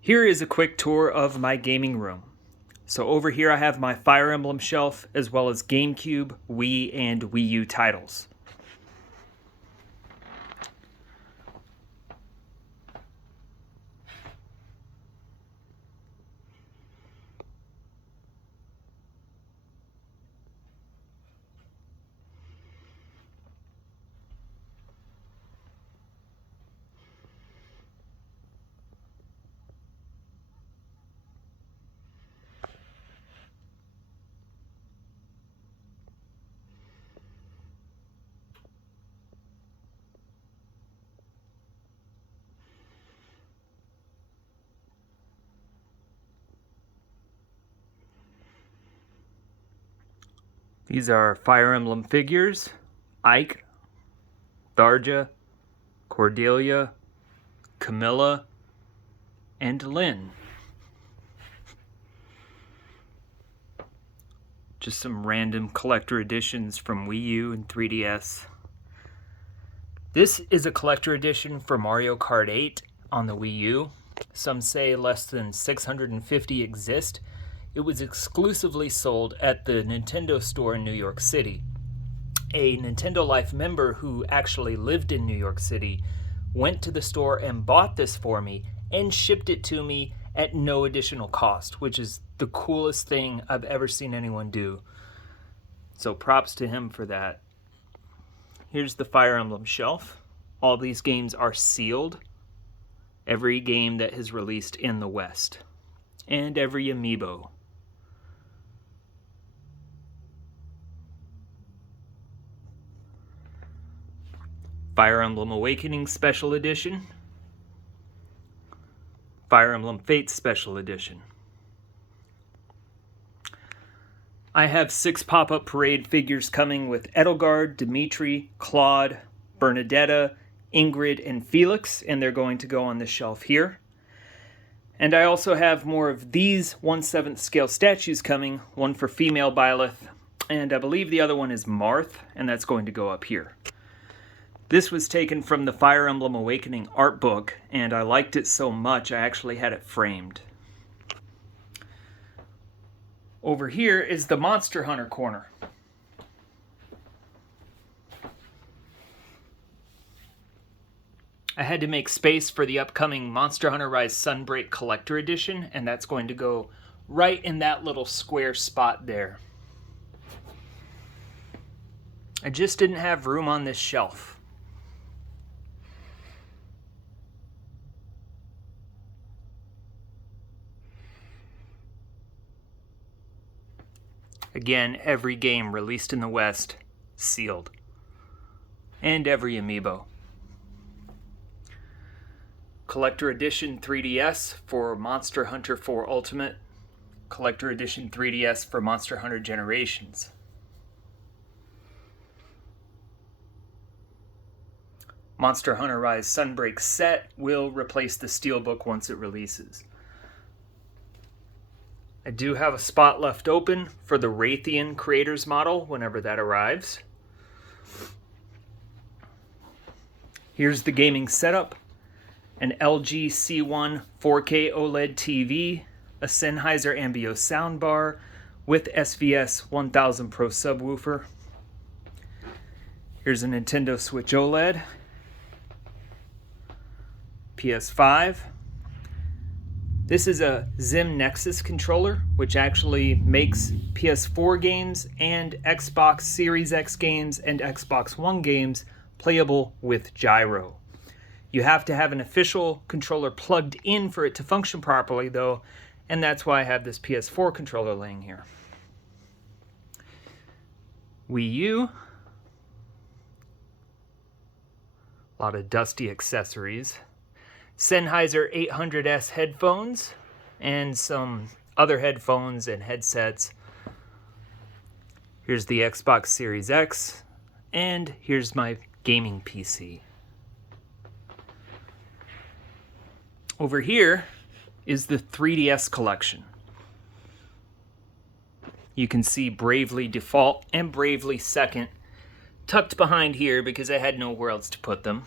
Here is a quick tour of my gaming room. So over here I have my Fire Emblem shelf as well as GameCube, Wii, and Wii U titles. These are Fire Emblem figures: Ike, Tharja, Cordelia, Camilla, and Lynn. Just some random collector editions from Wii U and 3DS. This is a collector edition for Mario Kart 8 on the Wii U. Some say less than 650 exist. It was exclusively sold at the Nintendo store in New York City. A Nintendo Life member who actually lived in New York City went to the store and bought this for me and shipped it to me at no additional cost, which is the coolest thing I've ever seen anyone do. So props to him for that. Here's the Fire Emblem shelf. All these games are sealed. Every game that has released in the West. And every Amiibo. Fire Emblem Awakening Special Edition. Fire Emblem Fates Special Edition. I have 6 pop-up parade figures coming with Edelgard, Dimitri, Claude, Bernadetta, Ingrid, and Felix, and they're going to go on the shelf here. And I also have more of these 1/7 scale statues coming, one for female Byleth, and I believe the other one is Marth, and that's going to go up here. This was taken from the Fire Emblem Awakening art book, and I liked it so much I actually had it framed. Over here is the Monster Hunter corner. I had to make space for the upcoming Monster Hunter Rise Sunbreak Collector Edition, and that's going to go right in that little square spot there. I just didn't have room on this shelf. Again, every game released in the West, sealed. And every Amiibo. Collector Edition 3DS for Monster Hunter 4 Ultimate. Collector Edition 3DS for Monster Hunter Generations. Monster Hunter Rise Sunbreak set will replace the Steelbook once it releases. I do have a spot left open for the Raytheon Creators model whenever that arrives. Here's the gaming setup. An LG C1 4K OLED TV, a Sennheiser Ambio soundbar with SVS 1000 Pro subwoofer. Here's a Nintendo Switch OLED, PS5. This is a Zim Nexus controller, which actually makes PS4 games and Xbox Series X games and Xbox One games playable with gyro. You have to have an official controller plugged in for it to function properly, though, and that's why I have this PS4 controller laying here. Wii U. A lot of dusty accessories. Sennheiser 800S headphones and some other headphones and headsets. Here's the Xbox Series X, and here's my gaming PC. Over here is the 3DS collection. You can see Bravely Default and Bravely Second tucked behind here because I had nowhere else to put them.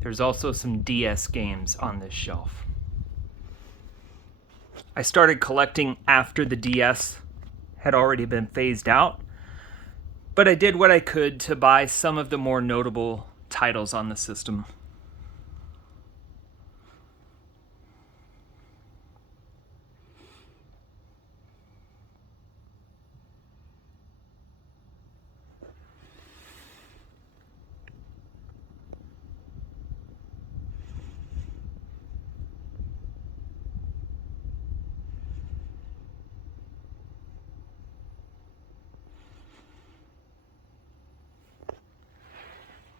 There's also some DS games on this shelf. I started collecting after the DS had already been phased out, but I did what I could to buy some of the more notable titles on the system.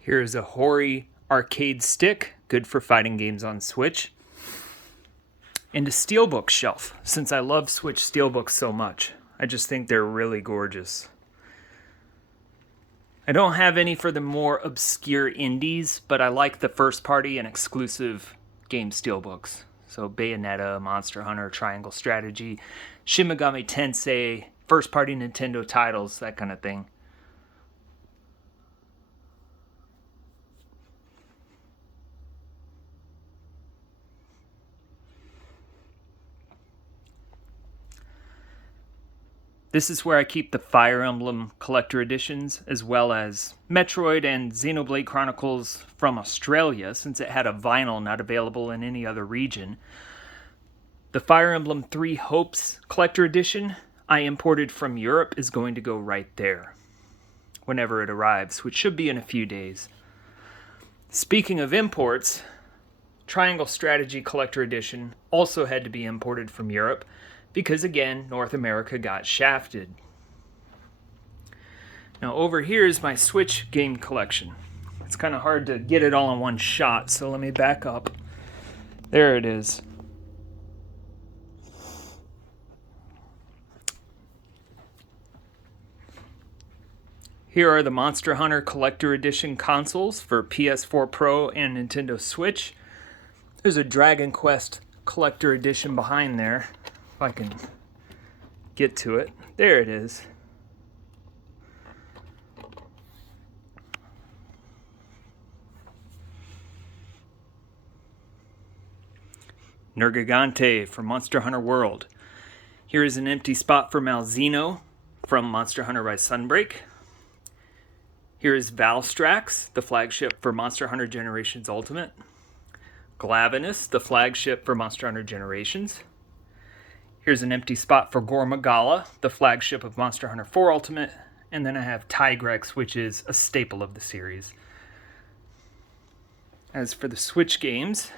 Here is a Hori arcade stick, good for fighting games on Switch. And a steelbook shelf, since I love Switch steelbooks so much. I just think they're really gorgeous. I don't have any for the more obscure indies, but I like the first party and exclusive game steelbooks. So Bayonetta, Monster Hunter, Triangle Strategy, Shin Megami Tensei, first party Nintendo titles, that kind of thing. This is where I keep the Fire Emblem collector editions, as well as Metroid and Xenoblade Chronicles from Australia, since it had a vinyl not available in any other region. The Fire Emblem Three Hopes collector edition I imported from Europe is going to go right there whenever it arrives, which should be in a few days. Speaking of imports, Triangle Strategy collector edition also had to be imported from Europe, because again, North America got shafted. Now over here is my Switch game collection. It's kind of hard to get it all in one shot, so let me back up. There it is. Here are the Monster Hunter Collector Edition consoles for PS4 Pro and Nintendo Switch. There's a Dragon Quest Collector Edition behind there. If I can get to it. There it is. Nergigante from Monster Hunter World. Here is an empty spot for Malzeno from Monster Hunter Rise Sunbreak. Here is Valstrax, the flagship for Monster Hunter Generations Ultimate. Glavenus, the flagship for Monster Hunter Generations. Here's an empty spot for Gormagala, the flagship of Monster Hunter 4 Ultimate. And then I have Tigrex, which is a staple of the series. As for the Switch games,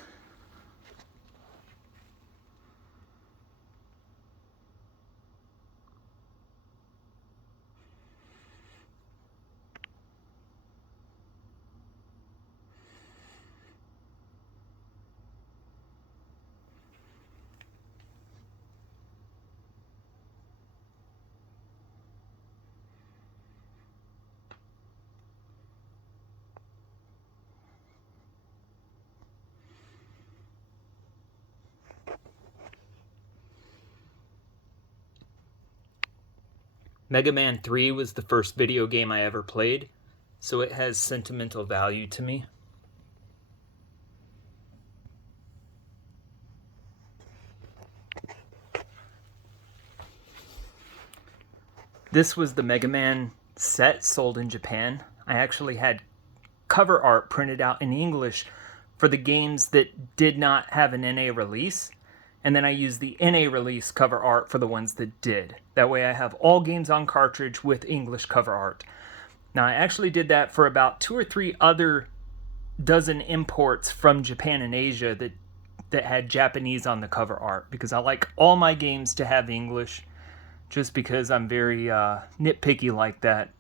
Mega Man 3 was the first video game I ever played, so it has sentimental value to me. This was the Mega Man set sold in Japan. I actually had cover art printed out in English for the games that did not have an NA release. And then I used the NA release cover art for the ones that did. That way I have all games on cartridge with English cover art. Now I actually did that for about 2 or 3 other dozen imports from Japan and Asia that had Japanese on the cover art, because I like all my games to have English, just because I'm very nitpicky like that.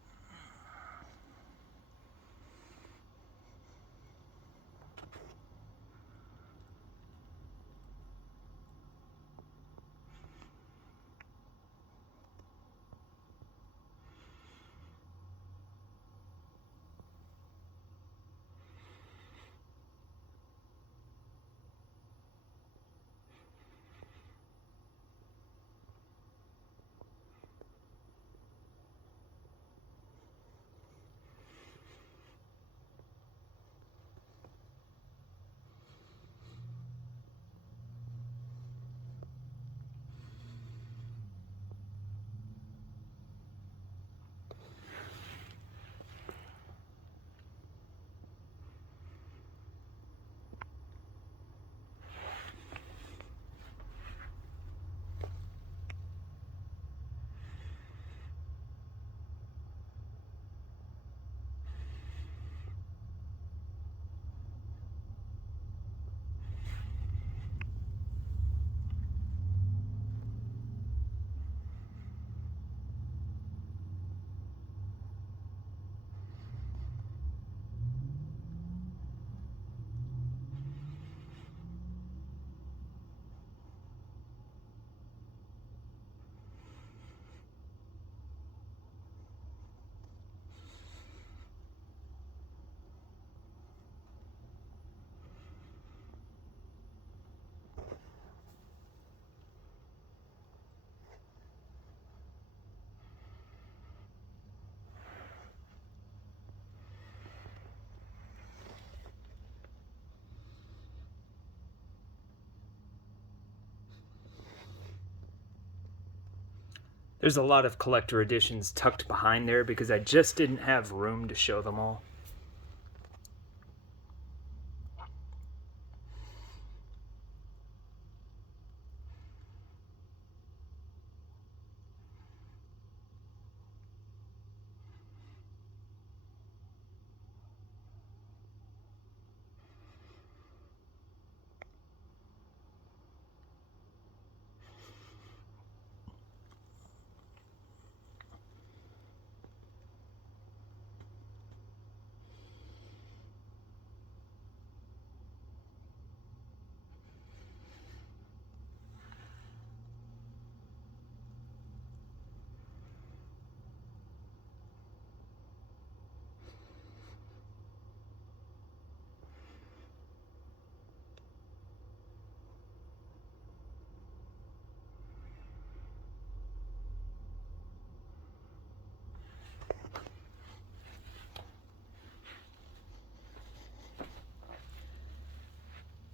There's a lot of collector editions tucked behind there because I just didn't have room to show them all.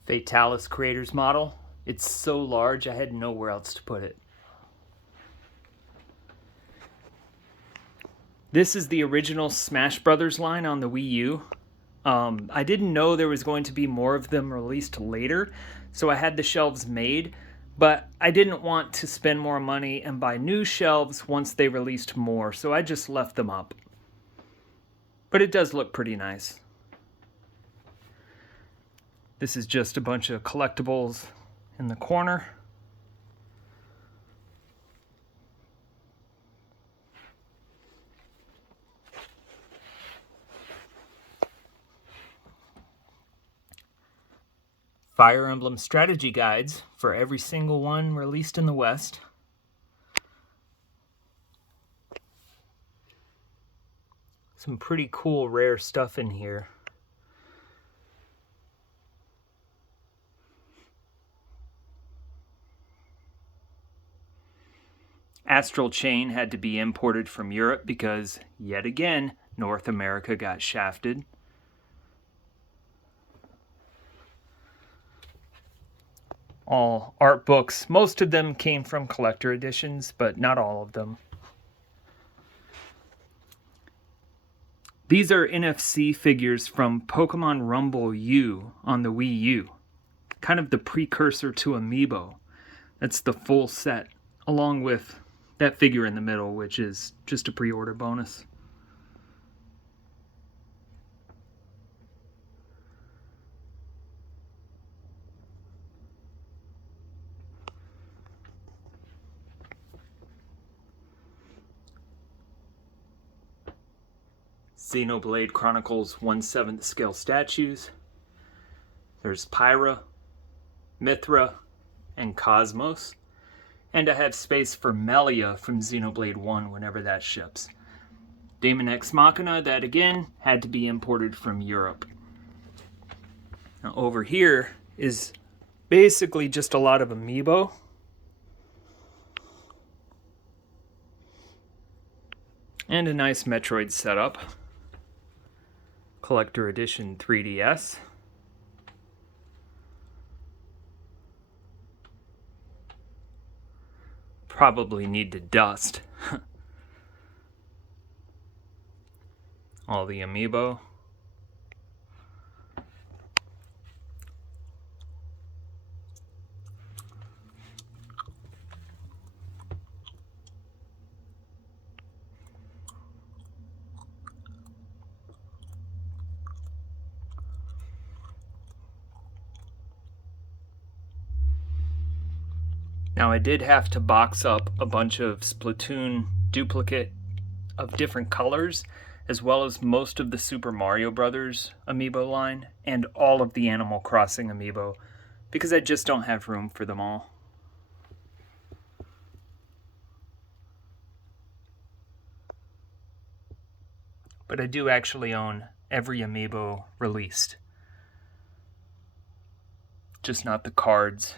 Fatalis Creators model. It's so large I had nowhere else to put it. This is the original Smash Brothers line on the Wii U. I didn't know there was going to be more of them released later, so I had the shelves made, but I didn't want to spend more money and buy new shelves once they released more, so I just left them up. But it does look pretty nice. This is just a bunch of collectibles in the corner. Fire Emblem strategy guides for every single one released in the West. Some pretty cool rare stuff in here. Astral Chain had to be imported from Europe because, yet again, North America got shafted. All art books, most of them came from collector editions, but not all of them. These are NFC figures from Pokemon Rumble U on the Wii U. Kind of the precursor to Amiibo. That's the full set, along with that figure in the middle, which is just a pre-order bonus. Xenoblade Chronicles 1/7 scale statues. There's Pyra, Mithra, and Cosmos. And I have space for Melia from Xenoblade 1 whenever that ships. Daemon X Machina, that again, had to be imported from Europe. Now over here is basically just a lot of Amiibo. And a nice Metroid setup. Collector Edition 3DS. Probably need to dust. All the Amiibo. Now I did have to box up a bunch of Splatoon duplicate of different colors, as well as most of the Super Mario Brothers Amiibo line, and all of the Animal Crossing Amiibo, because I just don't have room for them all. But I do actually own every Amiibo released. Just not the cards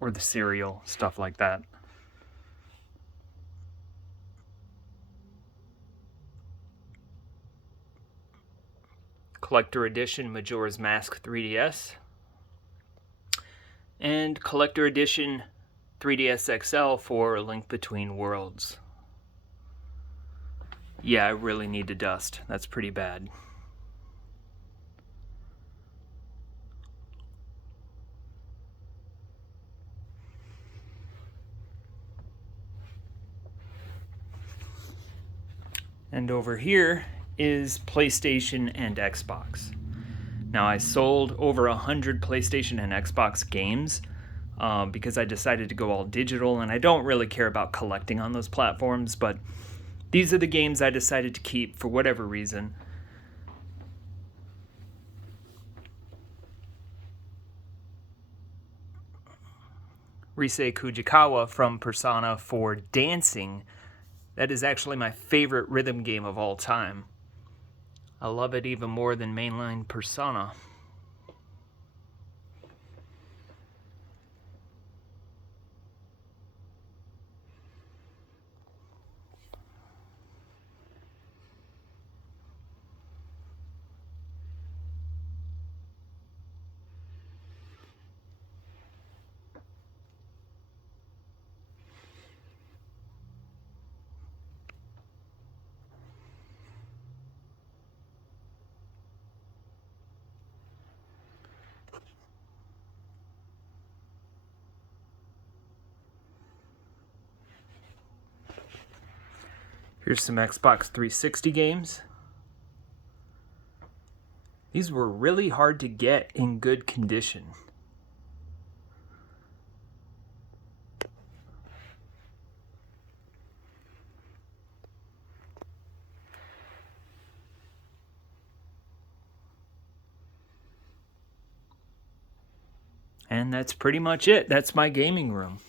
or the cereal, stuff like that. Collector Edition Majora's Mask 3DS. And Collector Edition 3DS XL for A Link Between Worlds. Yeah, I really need to dust. That's pretty bad. And over here is PlayStation and Xbox. Now, I sold over 100 PlayStation and Xbox games because I decided to go all digital, and I don't really care about collecting on those platforms, but these are the games I decided to keep for whatever reason. Rise Kujikawa from Persona for dancing. That is actually my favorite rhythm game of all time. I love it even more than mainline Persona. Here's some Xbox 360 games. These were really hard to get in good condition. And that's pretty much it. That's my gaming room.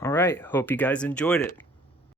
All right, hope you guys enjoyed it.